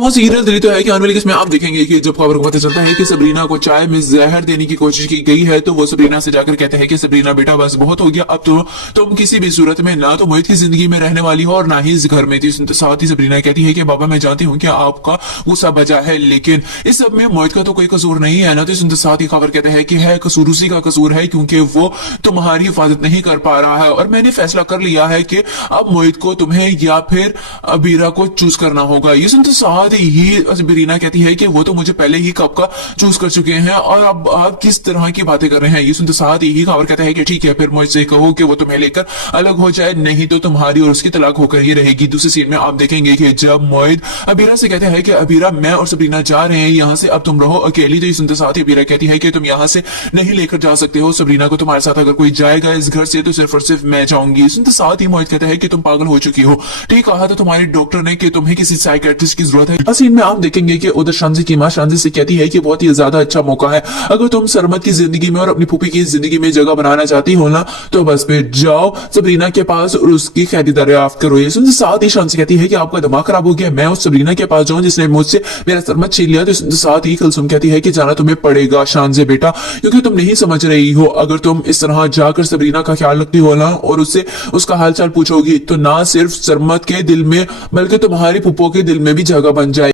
बहुत सीरियल दिली तो है कि आने वाली किस्में आप देखेंगे कि जब खबर को पता चलता है कि सबरीना को चाय में जहर देने की कोशिश की गई है, तो वो सबरीना से जाकर कहते हैं कि सबरीना बेटा बस बहुत हो गया, अब तो तुम किसी भी सूरत में ना तो मोहित की जिंदगी में रहने वाली हो और ना ही इस घर में थी। साथ ही सबरीना कहती है कि बाबा मैं जानती हूँ कि आपका गुस्सा बचा है, लेकिन इस सब में मोहित का तो कोई कसूर नहीं है ना। तो साथ ही खबर कहते हैं कि है कसूर उसी का कसूर है, क्योंकि वो तुम्हारी हिफाजत नहीं कर पा रहा है और मैंने फैसला कर लिया है कि अब मोहित को तुम्हें या फिर अबीरा को चूज करना होगा। ये सुनते साथ ही सबरीना कहती है कि वो तो मुझे पहले ही कब का चूज कर चुके हैं और अब आप किस तरह की बातें कर रहे हैं। ये सुनते साथ ही खबर कहता है कि ठीक है, फिर मुझसे कहो कि वो तुम्हें लेकर अलग हो जाए, नहीं तो तुम्हारी और उसकी तलाक होकर ही रहेगी। दूसरी सीन में आप देखेंगे कि जब मोहित अबीरा से कहते हैं कि अबीरा मैं और सबरीना जा रहे हैं यहाँ से, अब तुम रहो अकेली। तो ये सुनते साथ ही अबीरा कहती है कि तुम यहाँ से नहीं लेकर जा सकते हो सबरीना को, तुम्हारे साथ अगर कोई जाएगा इस घर से तो सिर्फ और सिर्फ मैं जाऊंगी। सुनते साथ ही मोहित कहता है कि तुम पागल हो चुकी हो, ठीक कहा था तुम्हारे डॉक्टर ने कि तुम्हें किसी साइकियाट्रिस्ट की जरूरत है। असीन में आप देखेंगे कि उधर शांति की मां शांति से कहती है कि बहुत ही ज्यादा अच्छा मौका है, अगर तुम सरमत की जिंदगी में और अपनी फूफी की जिंदगी में जगह बनाना चाहती हो ना, तो बस फिर जाओ सबरीना के पास और उसकी खैर दरियाफ्त करो। ये सुनते साथ ही शांति कहती है कि आपका दिमाग खराब हो गया, मैं उस सबरीना के पास जाऊं जिसने मुझसे मेरा सरमत छीन लिया। तो साथ ही कुलसुम कहती है कि जाना तुम्हें पड़ेगा शान से बेटा, क्योंकि तुम नहीं समझ रही हो, अगर तुम इस तरह जाकर सबरीना का ख्याल रखती हो ना और उससे उसका हालचाल पूछोगी, तो ना सिर्फ सरमत के दिल में बल्कि तुम्हारी फूफो के दिल में भी जगह बन जाए।